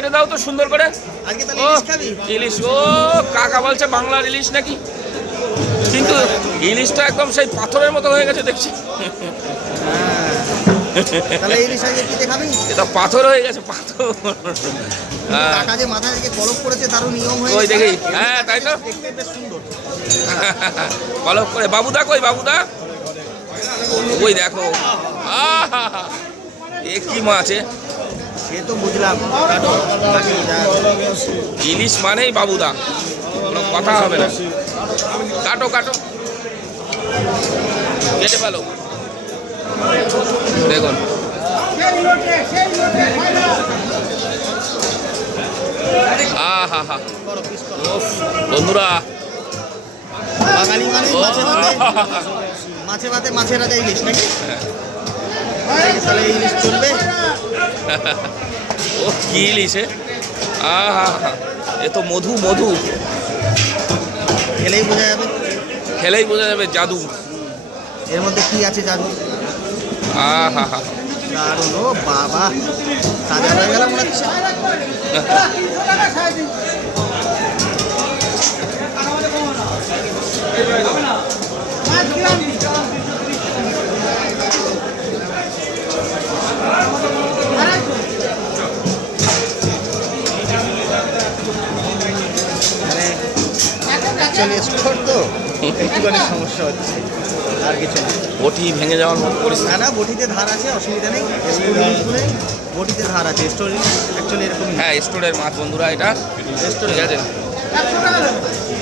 কেটে দাও তো সুন্দর করে। ও ইলিশ। ও কাকা বলছে বাংলার ইলিশ নাকি? কিন্তু ইলিশটা একদম সেই পাথরের মতো হয়ে গেছে দেখছি। আজকে কি দেখাবি? এটা পাথর হয়ে গেছে পাথর। হ্যাঁ, কাকা যে মাথায় আজকে কলপ করেছে দারুণ ওই গেছে। দেখি। হ্যাঁ তাই তো। দেখতে বেশ সুন্দর। কলপ করে। বাবুদা কই বাবুদা? ওই দেখো। আহা! এ কি মাছ? সে তো বুঝলাম ইলিশ মানেই বাবুদা। কোনো কথা হবে না। কাটো কাটো। কেটে পেল দেখুন। বন্ধুরা। বাঙালি মানে মাছে ভাতে। মাছে ভাতে মাছের রাজা ইলিশ নাকি? তাহলে ইলিশ চলবে? ও কি ইলিশ এ? আহা হা এ তো মধু মধু। খেলেই বোঝা যাবে। খেলেই বোঝা যাবে জাদু। এর মধ্যে কি আছে জাদু? আহা। হা দারুণ ও বাবা। তাজা হয়ে গেল মনে হচ্ছে। অ্যাকচুয়ালি স্টোর তো? একটুখানি সমস্যা হচ্ছে। আর কিছু না। বটি ভেঙে যাওয়ার মতো পরিস্থিতি। না বটিতে ধার আছে অসুবিধা নেই। স্টোর বটিতে ধার আছে। স্টোর অ্যাকচুয়ালি এরকম হ্যাঁ স্টোরের মাছ বন্ধুরা এটা ঠিক আছে।